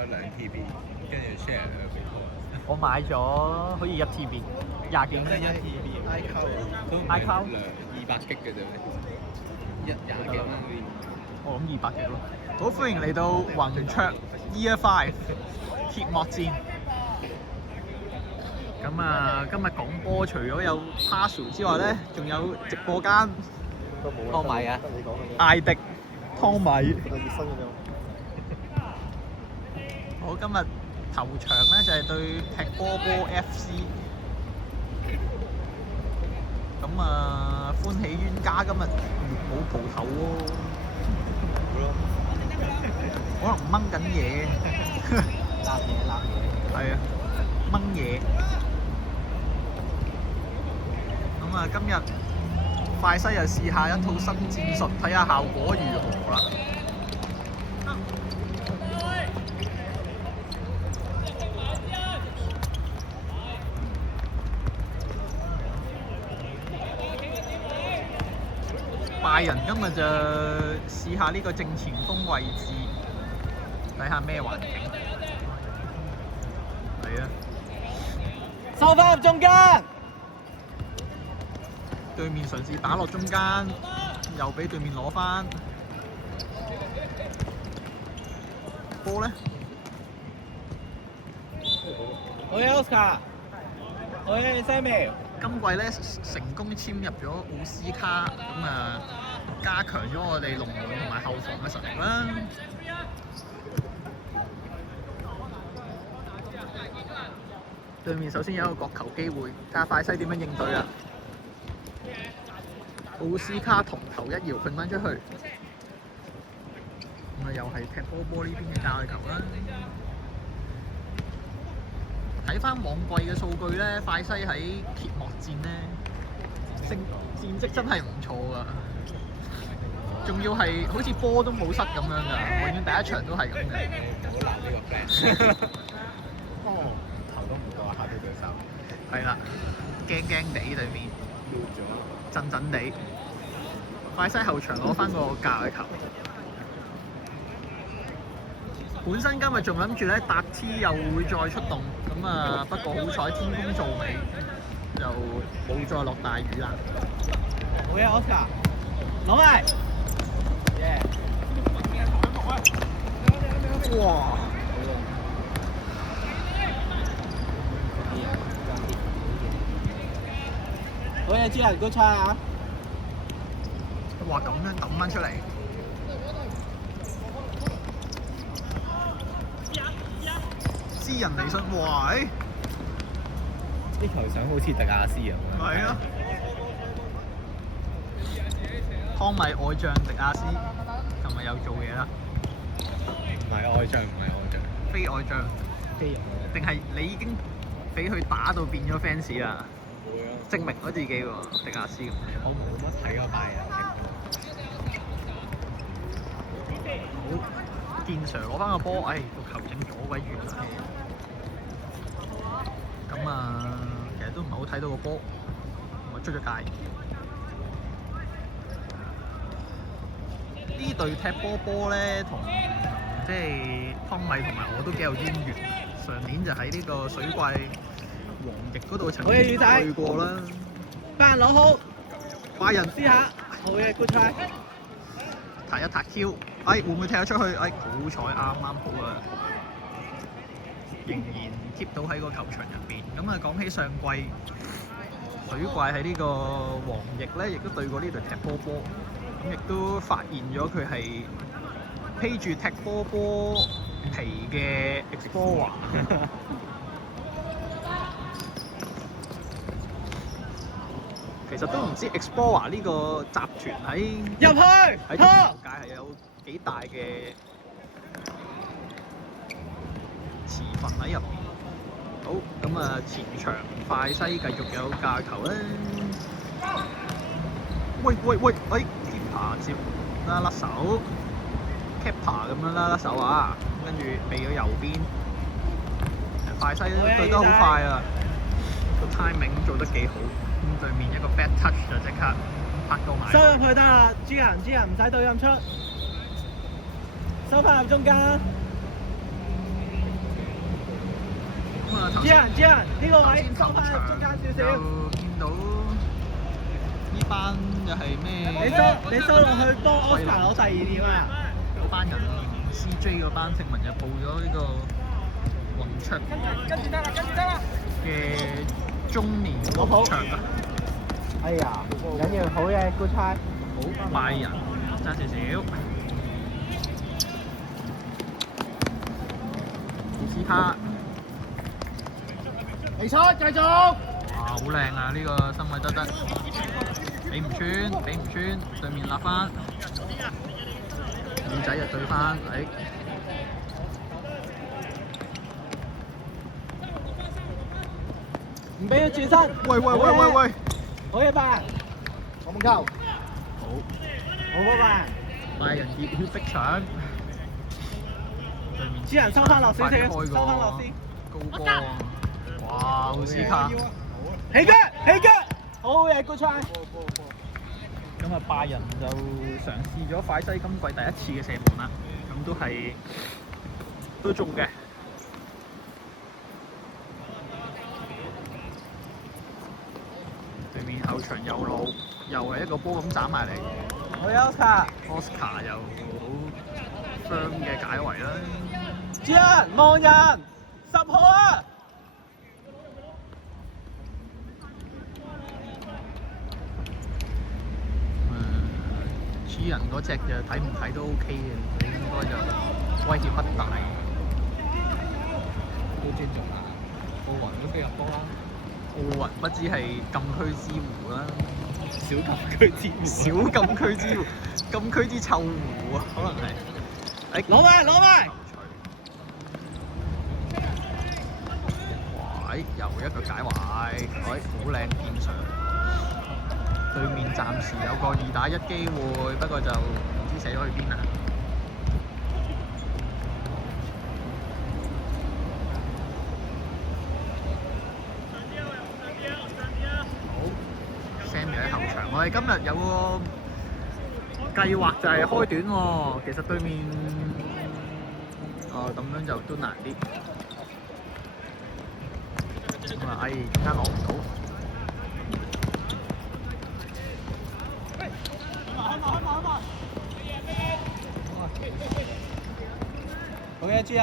咗2 TB，跟住 share 兩俾我。我買咗好似1 TB， 廿幾即係蚊。 1 TB iCloud 都唔係iCloud 200 G 嘅啫咩？廿幾蚊嗰啲。我諗200幾咯。好，歡迎嚟到宏卓 Year 5揭幕戰。咁啊，今日講波除咗有 Pazu 之外咧，仲有直播間湯米啊，艾迪湯米。好，今日頭場咧就係對踢波波 FC。咁啊，歡喜冤家今日冇蒲頭喎。可能掹緊嘢，攬嘢，係啊，掹嘢。咁啊，今日快西又試下一套新戰術，睇下效果如何啦。拜仁今日就試下呢個正前鋒位置。睇下咩環境，係啊，收翻入中間，對面嘗試打落中間，又俾對面攞翻波咧。好嘅 Oscar， 好嘅 Sammy。今季咧成功簽入咗奧斯卡，咁啊加強咗我哋龍門同埋後防嘅實力啦。對面首先有一個角球機會，睇下快西點樣應對啊！奧斯卡同頭一搖揈翻出去，咁啊又係踢波波呢邊嘅界球啦。睇翻往季嘅數據咧，快西喺揭幕戰咧戰績真係唔錯㗎，仲要係好似波都冇失咁樣㗎，永遠第一場都係咁嘅。唔好鬧呢個 friend。哦，頭都唔過下對對手。係啦，驚驚地對面，震震地。快西後場攞翻個界球。本身今日仲諗住咧達 T 又會再出動，咁啊不過好彩天公造美，就冇再落大雨啦。好嘅 Oscar， 攞嚟。哇！好嘅，朱人 good try 啊！哇！咁樣抌翻出嚟。私人離身，哇！呢球相好似迪亞斯啊！係啊！湯米愛將迪亞斯，琴日又做嘢啦。唔係愛將，唔係愛將，非愛將，定係你已經俾佢打到變咗 fans 啦？會啊！證明咗自己喎，迪亞斯咁。我冇乜睇過拜仁好，健 Sir 攞翻個波，個球整咗鬼遠啊！咁啊，其實都唔係好睇到個波，我出咗界。呢隊踢波波咧，同即係湯米同埋我都幾有淵源。上年就喺呢個水怪黃翼嗰度曾經對過啦。班人攞好，拜仁試下。好嘅 good try。彈一彈 Q， 會唔會踢得出去？好彩啱啱好啊！仍然 keep 到喺個球場入邊。咁啊，講起上季水怪喺呢個黃翼咧，亦都對過呢隊踢波波。咁亦都發現咗佢係披住踢波波皮嘅 Explorer。其實都唔知 Explorer 呢個集團喺足球界係有幾大嘅持份喺入邊。好，咁啊前場快西繼續有架球咧。喂！Keeper 接啦，甩手 ，Keeper 咁樣啦，甩手啊，跟住避咗右邊。快西都對得好快啊，個 timing 做得幾好。咁對面一個 bad touch 就即刻拍到埋。收入去得啦，朱人唔使對咁出，收翻入中間。咁啊頭主人主人呢個位先球收翻中間場少少。又見到呢班又係咩？你收落去幫 Oscar 攞第2點啊！嗰班人 CJ 嗰班聽聞就報咗呢個宏卓跟住得啦！嘅中年宏卓啊！哎呀，唔緊要，好嘅 good try。好拜仁爭少少，斯卡嚟出繼續。好靚啊！呢個森偉德，俾唔穿，對面立翻，耳仔就對翻，唔俾佢轉身。喂！好嘢吧！我冇球。好吧！拜仁熱血逼搶，對面主人收翻落少少，快啲開個收翻落先。高波啊！哇！奧斯卡，起腳，好嘢 good try。咁啊拜仁就嘗試咗快西今季第一次嘅射門啦，咁都中嘅。對面後場右路，又係一個波咁斬埋嚟。好嘢 Oscar 又好 firm 嘅解圍啦。主人望人10號啊！主人嗰隻就睇唔睇都 OK 嘅，佢應該就威脅不大。都尊重下，奧雲都飛入波啦，奧雲不知係禁區之狐啦，小禁區之小禁區之狐，禁區之臭狐啊，可能係。攞埋！哇！又一個解圍，好靚片上。對面暫時有個2打1機會，不過就唔知射咗去邊啦。好 ，Samuel 喺後場。我哋今日有個計劃就係開短喎，其實對面咁樣就都難啲。咁啊，點解攞唔到？好嘢，主人。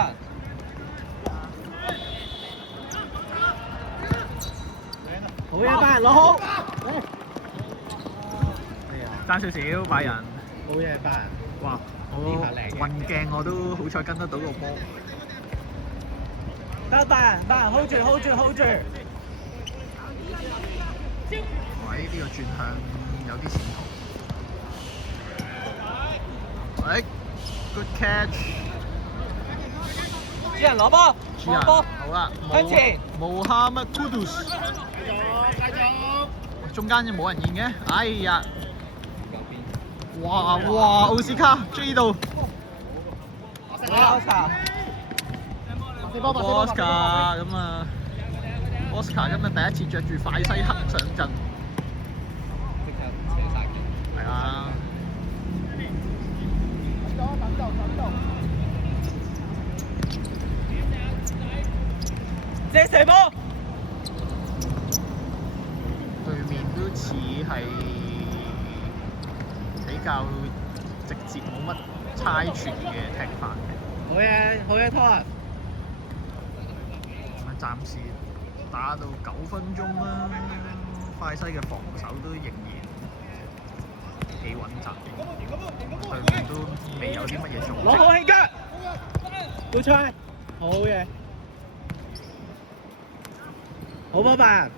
好嘢，拜仁攞好。爭少少，拜仁。好嘢，拜仁。哇！我運鏡我都好彩跟得到個波。得拜仁 hold 住。喂，呢個轉向有啲前途。喂 ，good catch。主人攞波，主人好啦，向前。穆哈默庫杜斯。中間就冇人現嘅，哎呀！哇！奧斯卡追到。Oscar 咁啊 ，Oscar 今日第一次着住快西黑上陣。即刻扯曬嘅。係啊。借射波。對面都似係比較直接，冇乜猜傳嘅踢法嘅。好嘢 Thomas。暫時打到9分鐘啦，快西嘅防守都仍然幾穩陣，對面都未有啲乜嘢做。攞好起腳。好彩，好嘢。好波吧！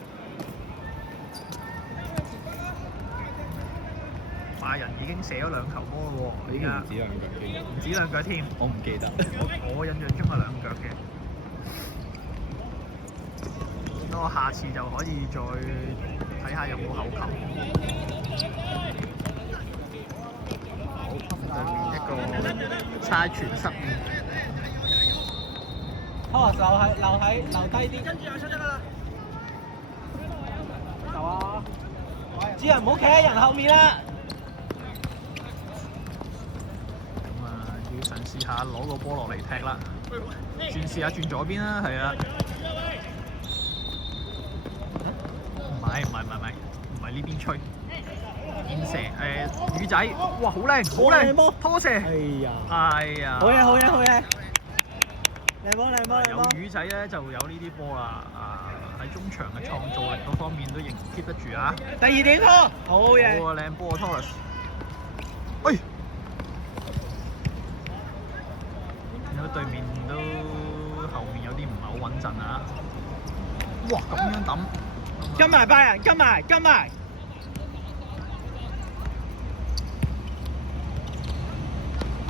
拜仁已經射咗2球波咯喎，依家唔止兩腳添，我唔記得。我印象中係2腳嘅。咁我下次就可以再睇下有冇後球。好，對面一個猜傳失誤。Thomas 留低啲，跟住又出得啦。走啊！主人唔好企喺人後面啦。咁啊，要嘗試試下攞個波落嚟踢啦。先試下轉左邊啦，係啊。唔係呢邊吹。箭射魚仔，哇好靚好靚，拖射。哎呀！好嘢！靚波！有魚仔咧就有呢啲波啦，喺中場嘅創造力嗰方面都仍然 keep 得住啊！第2點拖，好嘢！好啊，靚波啊 Torres！ 喂，見到對面都後面有啲唔係好穩陣啊！哇，咁樣抌，跟埋拜仁，跟埋！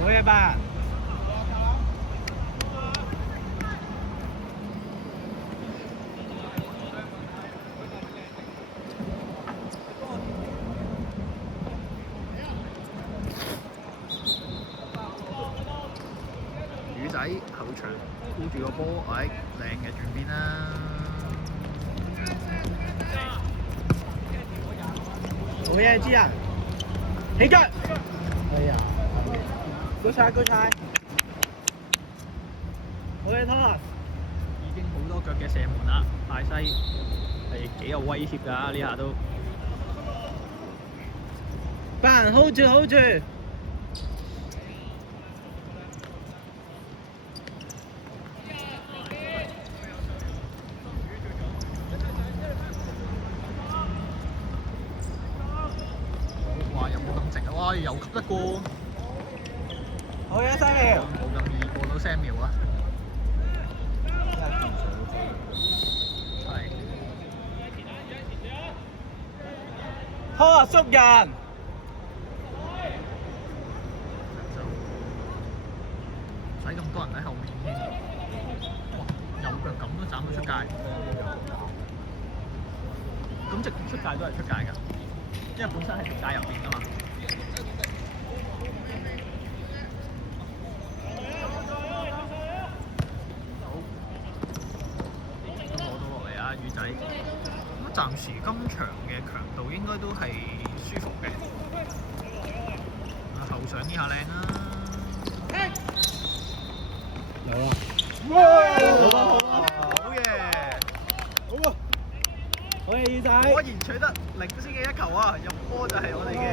好嘢拜仁！魚仔後場箍住個波，靚嘅轉邊啦！好嘢知啊！起腳！哎呀！高晒！好嘢Thomas！已經好多腳嘅射門啦，大西係幾有威脅㗎呢下都。拜仁 hold 住！哇！有冇咁直啊？哇！又吸得過。好嘢Samuel！冇咁易過到Samuel啊！係。拖縮人！唔使咁多人喺後面添。哇！右腳咁都斬到出界。咁直出界都係出界㗎，因為本身係條界入邊㗎嘛。魚仔咁暫時今場嘅強度應該都係舒服嘅。後上呢下靚啦！有啊！好嘢！好嘢魚仔！果然取得領先嘅一球啊！入波就係我哋嘅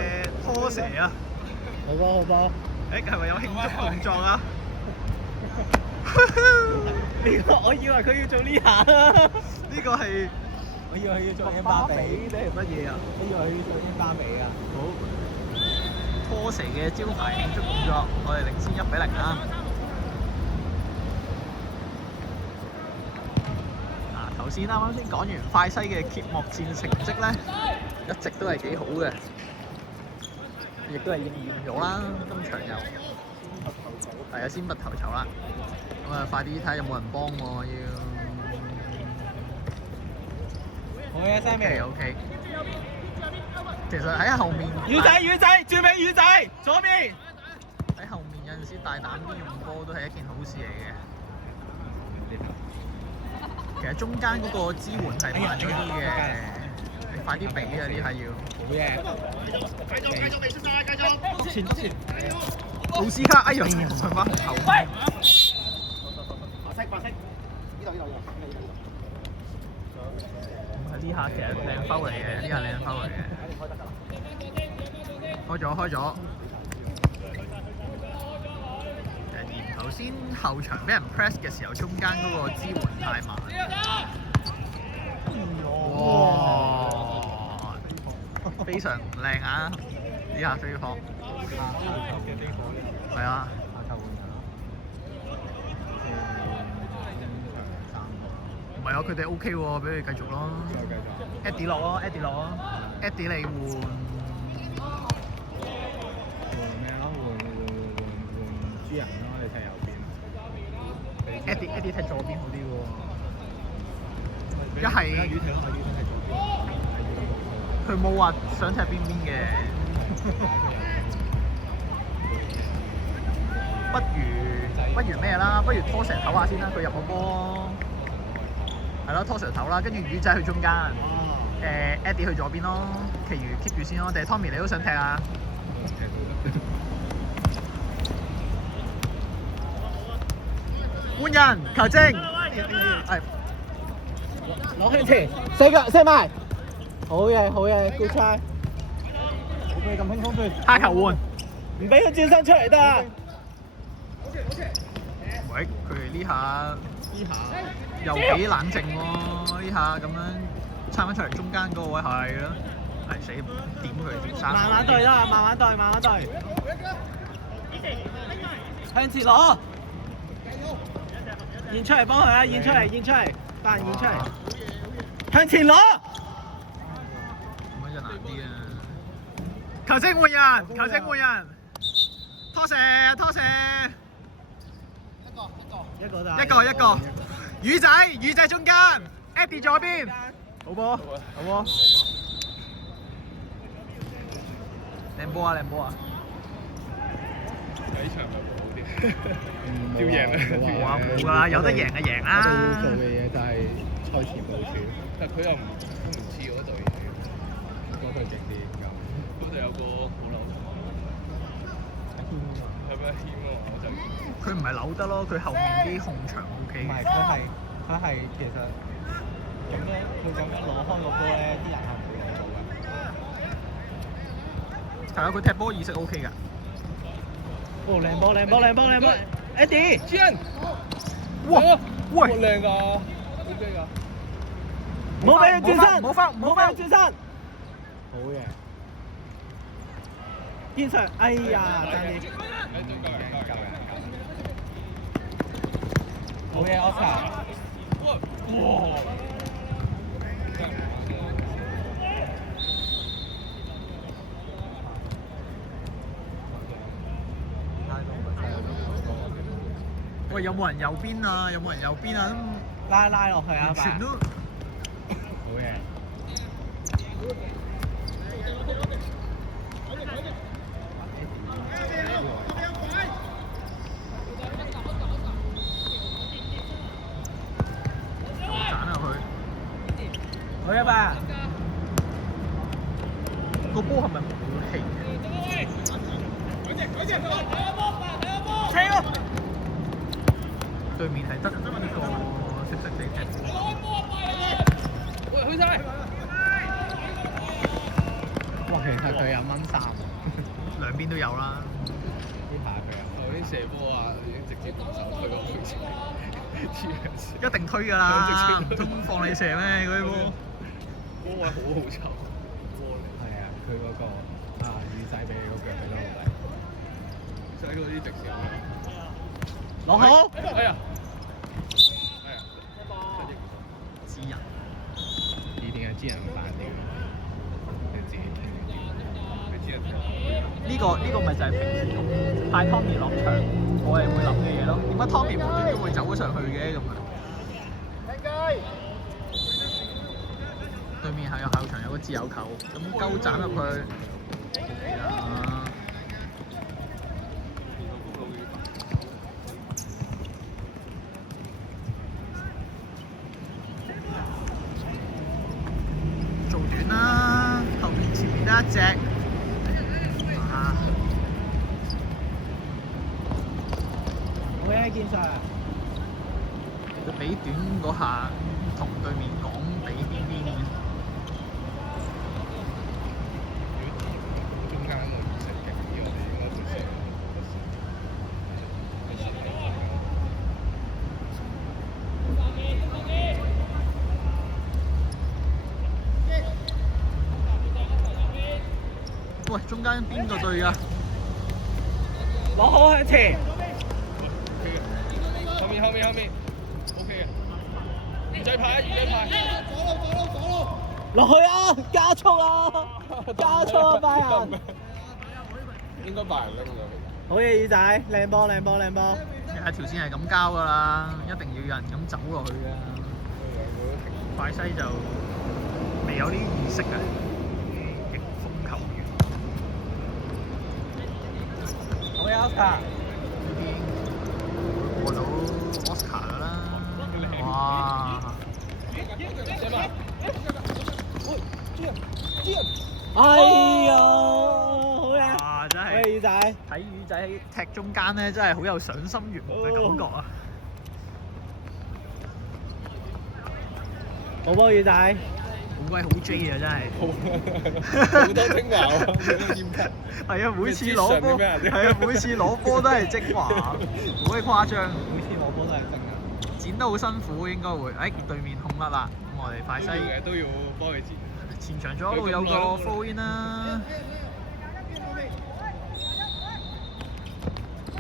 拖蛇啊！好波！係咪有慶祝動作啊？我以為佢要做呢下啊！呢個係我以為佢要做英巴比定係乜嘢啊？我以為佢要做英巴比啊！好，拖蛇嘅招牌慶祝動作，我哋領先1-0啊！頭先啱先講完快西嘅揭幕戰成績咧，一直都係幾好嘅，亦都係應驗咗啦。今場又係啊，先拔頭籌啦。咁啊，快啲睇下有冇人幫我要。好嘢，Sammy。OK。其實喺後面。魚仔，轉俾魚仔，左邊。喺後面有陣時大膽啲用波都係一件好事嚟嘅。其實中間嗰個支援係慢咗啲嘅，你快啲俾啊！呢下要。好嘢。繼續未出晒，繼續。前。奧斯卡，哎呀，係嘛？頭。白色，呢度。呢下其實靚foul嚟嘅，呢下靚foul嚟嘅。開咗。然頭先後場俾人 press 嘅時候，中間嗰個支援太慢。哇！非常靚啊！呢下飛撲。係啊。唔係啊，佢哋 OK 喎，俾佢繼續咯。Eddie 落咯，Eddie 你換咩咯？換豬人咯，你踢右邊。Eddie 踢左邊好啲喎。一係佢冇話想踢邊嘅。不如咩啦？不如拖蛇唞下先啦，佢入個波。係咯，拖蛇頭啦，跟住魚仔去中間，Eddie 去左邊咯，其餘 keep 住先咯。定係 Tommy 你都想踢啊？換人，球證，係攞向前，射埋，好嘢好嘢 ，good try，冇俾咁輕鬆對，下球換。唔俾佢轉身出嚟得啊！喂，佢哋呢下又幾冷靜喎，呢下咁樣撐翻出嚟中間嗰個位係咯，係死點佢條衫。慢慢對啦，慢慢對，慢慢對。向前攞，現出嚟幫佢啊！現出嚟，現出嚟，帶人現出嚟。向前攞。咁樣就難啲啊！球證換人，球證換人，拖射，拖射。一個，魚仔中間 ，Eddie 左邊，好波，好波，靚波啊，靚波啊！呢場咪好啲，要贏啊！冇啊，冇㗎啦，有得贏就贏啦。我哋要做嘅嘢就係賽前部署，但佢又唔似嗰隊嘢，嗰隊勁啲咁。嗰隊有個好流，係咪謙啊？我就佢唔係扭得咯，佢後面啲控場 O K 唔係，佢係其實咁樣，佢咁樣攞開個波咧，啲人係唔會攞到嘅。係啊，佢踢波意識 O K 㗎。哦，靚波，Eddie，主人，哇，喂，靚㗎，OK 㗎，唔好俾佢轉身，唔好俾佢轉身。好嘢，堅上，哎呀，爭啲。好嘢，Oscar。哇！喂，有冇人右邊啊？有冇人右邊啊？拉落去啊！全都好嘢。斬入去，好嘢吧？個波係咪冇氣嘅？踢咯！對面係得呢個識地踢。喂，去晒！哇，其實佢有掹衫喎，兩邊都有啦。呢下佢有。頭先射波啊，已經直接動手推個推前，一定推㗎啦，唔通放你射咩嗰啲波？波位好臭，係啊，佢嗰個耳仔俾你個腳俾得好抵。使嗰啲直線。攞好！哎呀！知人。你點解知人咁大啲？你自己聽唔聽？你知人呢個咪就係平時咁派 Tommy 落場，我係會諗嘅嘢咯。點解 Tommy 無端端會走咗上去嘅咁啊？對面係有後場有個自由球，咁鳩斬入去 OK 啦。做短啦，後面前面得一隻。好嘢，堅上。佢俾短嗰下，同對面講俾邊邊嘅。中間個意識勁啲，我哋應該會射。喂，中間邊個隊㗎？攞好向前。後面 ，OK 嘅。魚仔牌，落去啊！加速啊！加速啊！拜仁。應該拜仁拎咗。好嘢，耳仔，靚波。其實條線係咁交㗎啦，一定要有人咁走落去㗎。快西就未有啲意識嘅，逆風球員。好嘢，Oscar。呢邊過到 Oscar 㗎啦，哇！哎呀，好嘢！哇！真係喂，耳仔。睇魚仔踢中間咧，真係好有賞心悅目嘅感覺啊！好波魚仔，好鬼好 J 啊！真係。好多精華喎，係啊，每次攞波，係啊，每次攞波都係精華，好鬼誇張。每次攞波都係真㗎。剪得好辛苦，應該會。對面控甩啦，咁我哋快西都要幫佢剪。前場左路有個 fall in 啦。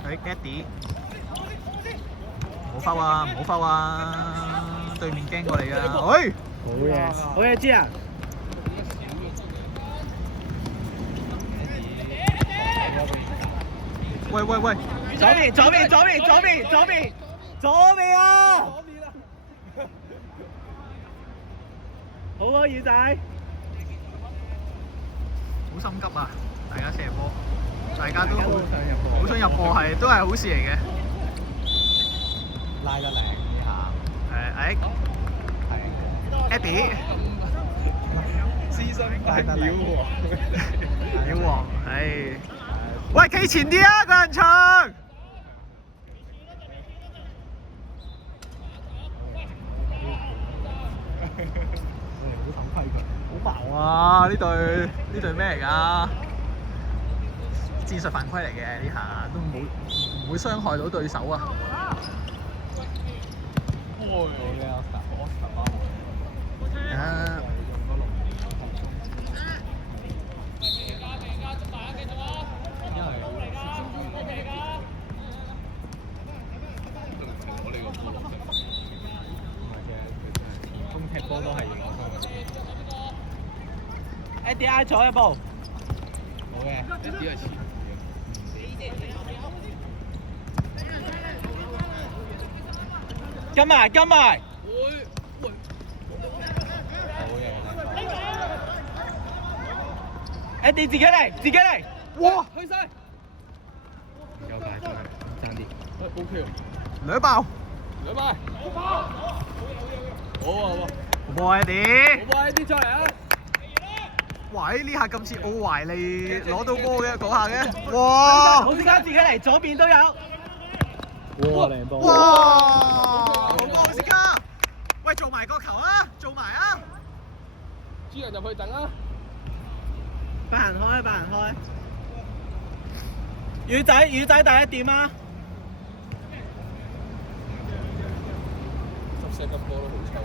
Eddie， 唔好 foul 啊！唔好 foul 啊！對面驚過你㗎。喂！好嘢，好嘢知啊！喂！左邊啊！好波魚仔，好心急啊！大家射波，大家都好想入波，好想入波，都係好事嚟嘅。拉得靚呢下。Eddie， 資深大表王，表王，喂，企前啲啊，個人場。好守規矩，好矛啊！呢隊咩嚟㗎？戰術犯規嚟嘅呢下，都唔會傷害到對手啊！踢波都係型，Eddie 挨左一步，好嘅，Eddie 係前。跟埋，好嘅，Eddie 自己嚟，哇！去晒，有大咗，爭啲，OK 喎，兩爆，好啊，好波 Eddie， 好啊，Eddie 再嚟啊！喂，呢下咁似奧懷利攞到波嘅嗰下嘅，哇！好時間自己嚟，左邊都有，哇靚波，哇！好波好時間，喂，做埋個球啊，做埋啊！豬人入去等啊！八人開，魚仔第一點啊！執射金波都好臭啊！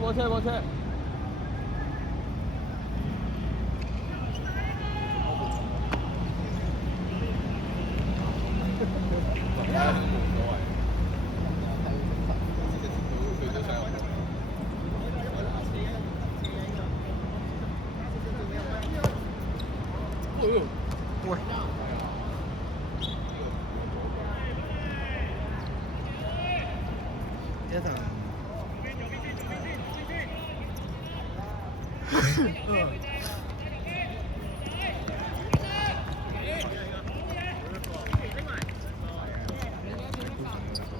波車！喂！一陣。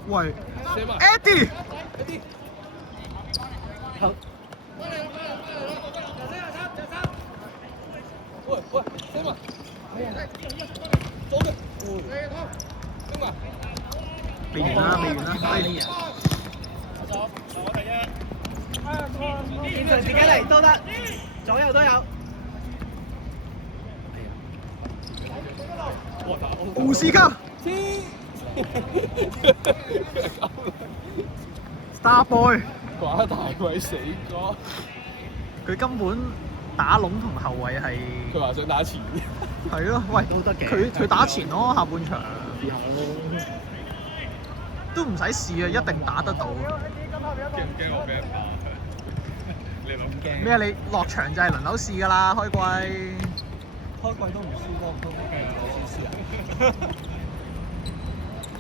喂 ，Eddie， 好。喂，升埋，左嘅，升埋，未完啦，現場自己嚟都得，左右都有。奧斯卡 ，Star Boy， 寡大位死哥，佢根本打籠同後衞係，佢話想打前，係咯，喂，都得嘅佢打前咯，下半場都唔使試啊，一定打得到。驚唔驚我俾人打？你諗咩啊？你落場就係輪流試㗎啦，開季。開季都唔輸波，都係啊，我先試啊。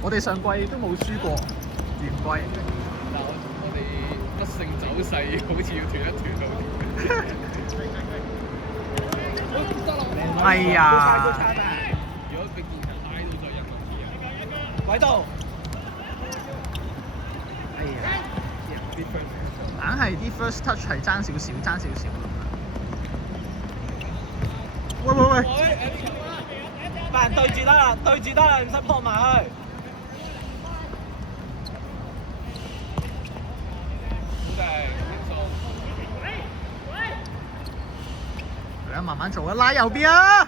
我哋上季都冇輸過，原季。但我哋不勝走勢，好似要斷一斷到。哎呀！如果俾件球挨到再入個字啊！位度。哎呀！硬係啲 first touch 係爭少少咁樣。喂喂喂！班人對住得啦，對住得啦，唔使撲埋去。嚟啊，慢慢做啊，拉右邊啊！